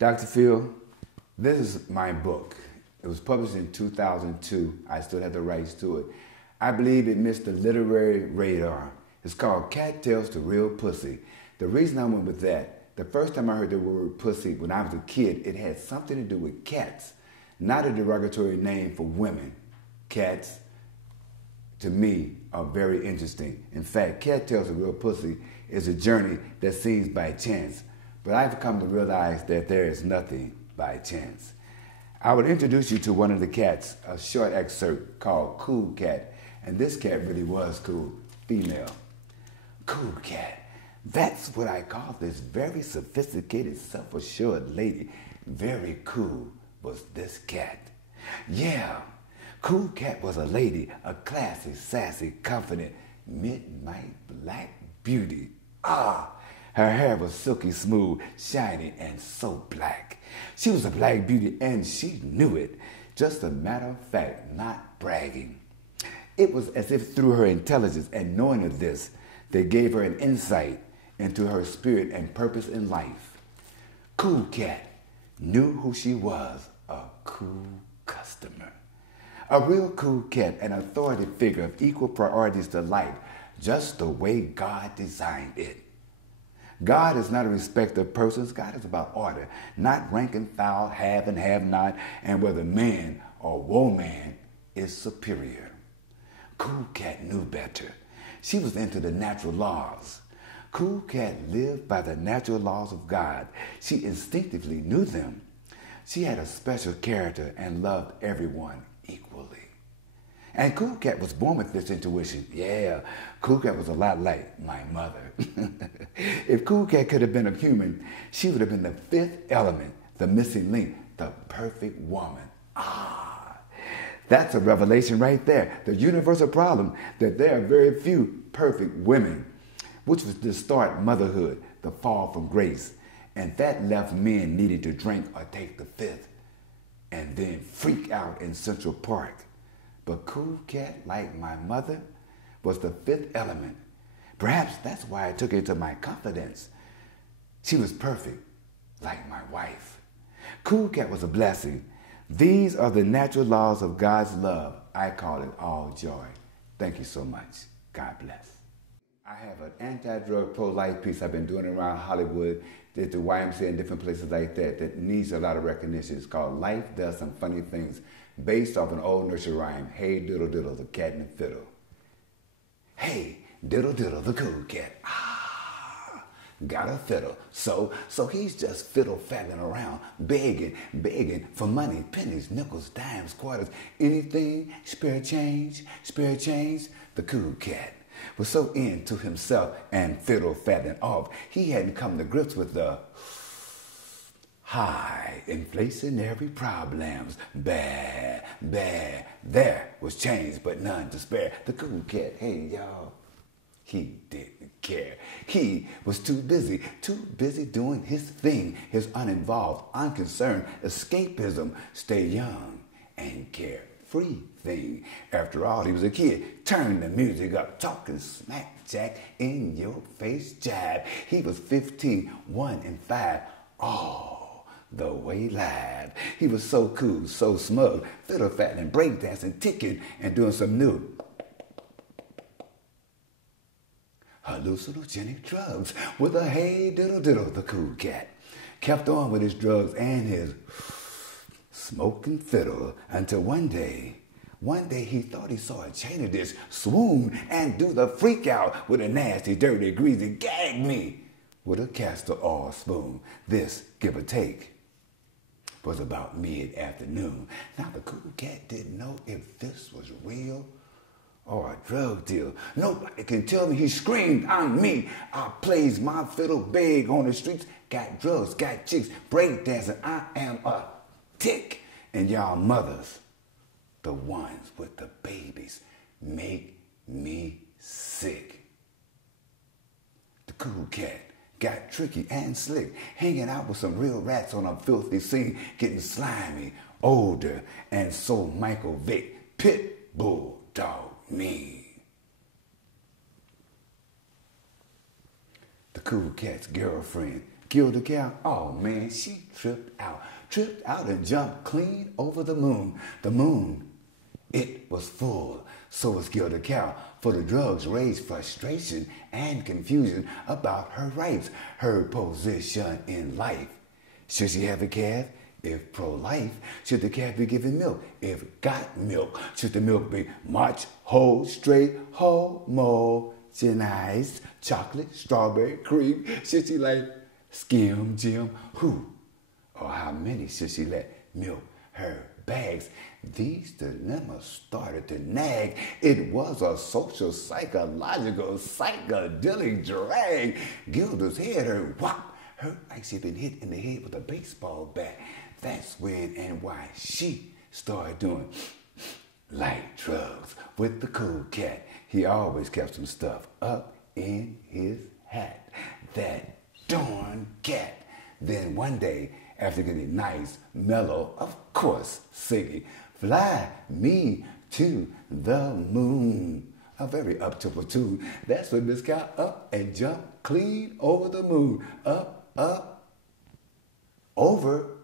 Dr. Phil, this is my book. It was published in 2002. I still have the rights to it. I believe it missed the literary radar. It's called Cat Tells the Real Pussy. The reason I went with that, the first time I heard the word pussy when I was a kid, it had something to do with cats, not a derogatory name for women. Cats, to me, are very interesting. In fact, Cat Tells the Real Pussy is a journey that seems by chance, but I've come to realize that there is nothing by chance. I would introduce you to one of the cats, a short excerpt called Cool Cat, and this cat really was cool, female. Cool Cat, that's what I call this very sophisticated, self-assured lady. Very cool was this cat. Yeah, Cool Cat was a lady, a classy, sassy, confident, midnight black beauty. Her hair was silky smooth, shiny, and so black. She was a black beauty, and she knew it. Just a matter of fact, not bragging. It was as if through her intelligence and knowing of this, they gave her an insight into her spirit and purpose in life. Cool Cat knew who she was, a cool customer. A real cool cat, an authority figure of equal priorities to life, just the way God designed it. God is not a respecter of persons. God is about order, not rank and file, have and have not, and whether man or woman is superior. Cool Cat knew better. She was into the natural laws. Cool Cat lived by the natural laws of God. She instinctively knew them. She had a special character and loved everyone equally. And Cool Cat was born with this intuition. Yeah, Cool Cat was a lot like my mother. If Cool Cat could have been a human, she would have been the fifth element, the missing link, the perfect woman. That's a revelation right there. The universal problem that there are very few perfect women, which was to start motherhood, the fall from grace. And that left men needing to drink or take the fifth and then freak out in Central Park. But Cool Cat, like my mother, was the fifth element. Perhaps that's why I took her into my confidence. She was perfect, like my wife. Cool Cat was a blessing. These are the natural laws of God's love. I call it all joy. Thank you so much. God bless. I have an anti-drug pro-life piece I've been doing around Hollywood, at the YMCA and different places like that needs a lot of recognition. It's called Life Does Some Funny Things, based off an old nursery rhyme, Hey Diddle Diddle, the cat and the fiddle. Hey, diddle diddle, the cool cat, got a fiddle. So he's just fiddle-faddling around, begging for money, pennies, nickels, dimes, quarters, anything, spare change. The cool cat was so into himself and fiddle-faddling off, he hadn't come to grips with the high inflationary problems. Bad. There was change, but none to spare. The cool cat, hey y'all, he didn't care. He was too busy doing his thing, his uninvolved, unconcerned escapism, stay young and carefree thing. After all, he was a kid. Turn the music up, talking smack jack, in your face jab. He was 15, 1 and 5, all the way live. He was so cool, so smug, fiddle-faddling, breakdancing, ticking, and doing some new hallucinogenic drugs with a hey diddle diddle. The cool cat kept on with his drugs and his smoking fiddle until one day he thought he saw a chain of this swoon and do the freak out with a nasty, dirty, greasy gag me with a castor oil spoon. This, give or take, was about mid-afternoon. Now the cool cat didn't know if this was real or a drug deal. Nobody can tell me. He screamed, I'm me. I plays my fiddle big on the streets. Got drugs, got chicks, breakdancing. I am a tick. And y'all mothers, the ones with the babies, make me sick. The cool cat got tricky and slick, hanging out with some real rats on a filthy scene, getting slimy, older, and so Michael Vick, pit bull dog me. The cool cat's girlfriend Killed the cow. Oh man, she tripped out and jumped clean over the moon. The moon, it was full. So was Gilda Cow, for the drugs raised frustration and confusion about her rights, her position in life. Should she have a calf? If pro-life, should the calf be given milk? If got milk, should the milk be much whole, straight, homogenized, chocolate, strawberry, cream? Should she like skim, Jim, who? Or how many should she let milk her bags? These dilemmas started to nag. It was a social, psychological, psychedelic drag. Gilda's head hurt like she'd been hit in the head with a baseball bat. That's when and why she started doing light drugs with the cool cat. He always kept some stuff up in his hat. That darn cat. Then one day, after getting nice, mellow, of course, singing, fly me to the moon. A very up-tempo tune. That's when Miss Cow up and jumped clean over the moon. Up, over.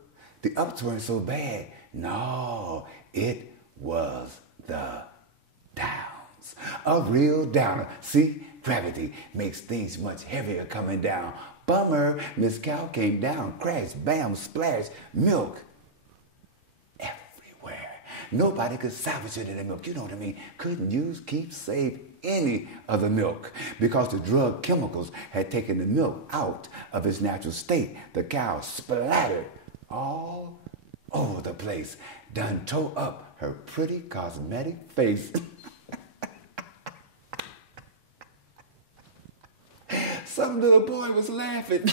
The ups weren't so bad. No, it was the downs. A real downer. See, gravity makes things much heavier coming down. Bummer, Miss Cow came down, crash, bam, splash, milk everywhere. Nobody could salvage it in the milk. You know what I mean? Couldn't use, keep, save any of the milk because the drug chemicals had taken the milk out of its natural state. The cow splattered all over the place, done tore up her pretty cosmetic face. Some little boy was laughing.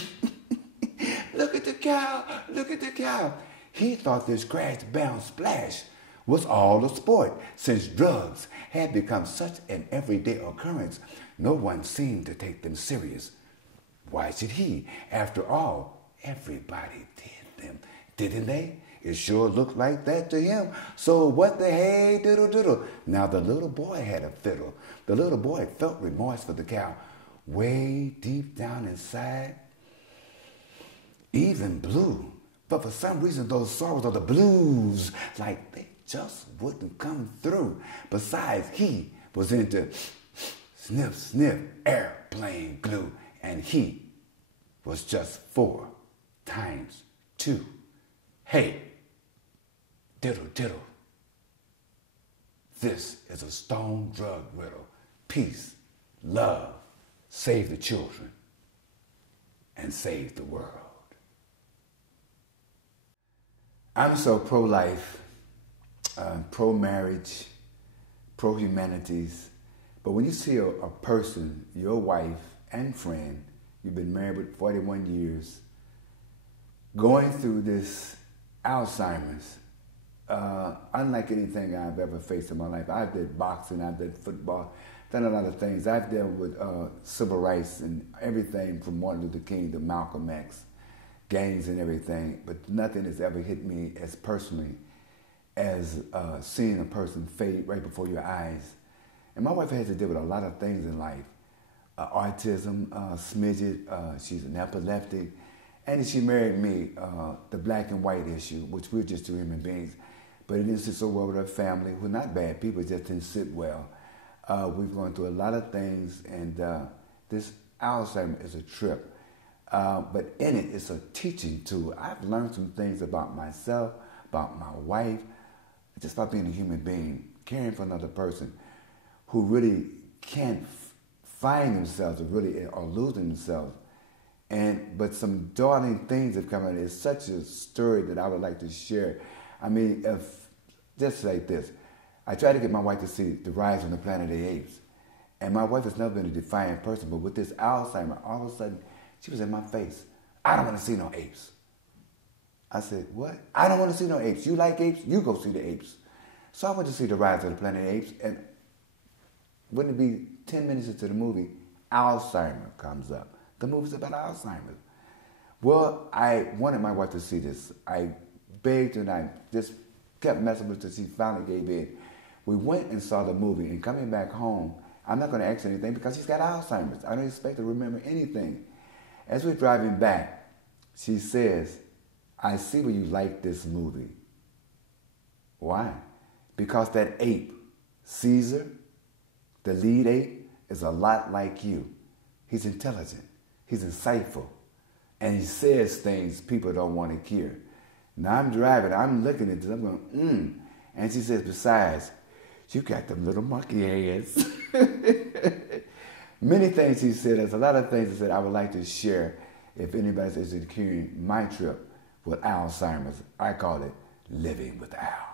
Look at the cow, look at the cow. He thought this crash, bounce, splash was all a sport. Since drugs had become such an everyday occurrence, no one seemed to take them serious. Why should he? After all, everybody did them, didn't they? It sure looked like that to him. So what the hey diddle diddle? Now the little boy had a fiddle. The little boy felt remorse for the cow. Way deep down inside, even blue. But for some reason, those sorrows are the blues, like they just wouldn't come through. Besides, he was into sniff, sniff, airplane glue, and he was just 4 times 2. Hey, diddle, diddle. This is a stone drug riddle. Peace, love, save the children, and save the world. I'm so pro-life, pro-marriage, pro-humanities. But when you see a person, your wife and friend, you've been married with 41 years, going through this Alzheimer's, unlike anything I've ever faced in my life. I did boxing, I did football, done a lot of things. I've dealt with civil rights and everything from Martin Luther King to Malcolm X, gangs and everything, but nothing has ever hit me as personally as seeing a person fade right before your eyes. And my wife has to deal with a lot of things in life. Autism, smidget, she's an epileptic, and she married me, the black and white issue, which we're just 2 human beings, but it didn't sit so well with her family, who are not bad people, it just didn't sit well. We've gone through a lot of things, and this Alzheimer's is a trip. But in it, it's a teaching tool. I've learned some things about myself, about my wife, just about being a human being, caring for another person who really can't find themselves or really are losing themselves. But some darling things have come out. It's such a story that I would like to share. I mean, just like this. I tried to get my wife to see The Rise of the Planet of the Apes. And my wife has never been a defiant person, but with this Alzheimer, all of a sudden, she was in my face. I don't want to see no apes. I said, what? I don't want to see no apes. You like apes? You go see the apes. So I went to see The Rise of the Planet of the Apes, and wouldn't it be 10 minutes into the movie, Alzheimer comes up. The movie's about Alzheimer's. Well, I wanted my wife to see this. I begged her and I just kept messing with her until she finally gave in. We went and saw the movie, and coming back home, I'm not going to ask her anything because she's got Alzheimer's. I don't expect her to remember anything. As we're driving back, She says, I see why you like this movie. Why? Because that ape, Caesar, the lead ape, is a lot like you. He's intelligent. He's insightful. And he says things people don't want to hear. Now I'm driving. I'm looking at this. I'm going, And she says, besides, you got them little monkey hands. Many things she said. There's a lot of things she said I would like to share if anybody's interested in hearing my trip with Alzheimer's. I call it Living with Al.